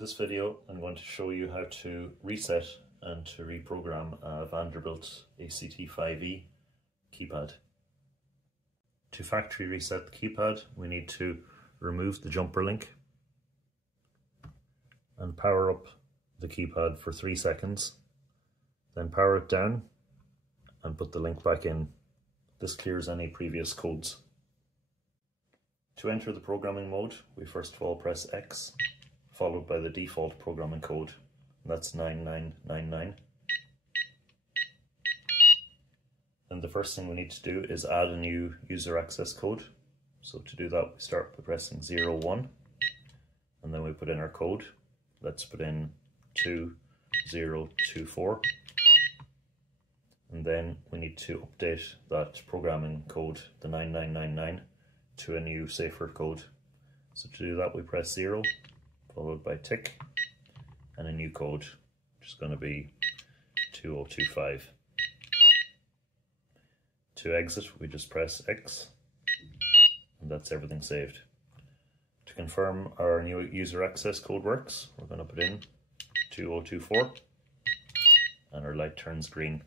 this video, I'm going to show you how to reset and to reprogram a Vanderbilt ACT 5E keypad. To factory reset the keypad, we need to remove the jumper link and power up the keypad for 3 seconds, then power it down and put the link back in. This clears any previous codes. To enter the programming mode, we first of all press X, followed by the default programming code. That's 9999. And the first thing we need to do is add a new user access code. So to do that, we start by pressing 01, and then we put in our code. Let's put in 2024. And then we need to update that programming code, the 9999, to a new safer code. So to do that, we press 0, followed by tick, and a new code, which is going to be 2025. To exit, we just press X, and that's everything saved. To confirm our new user access code works, we're going to put in 2024, and our light turns green.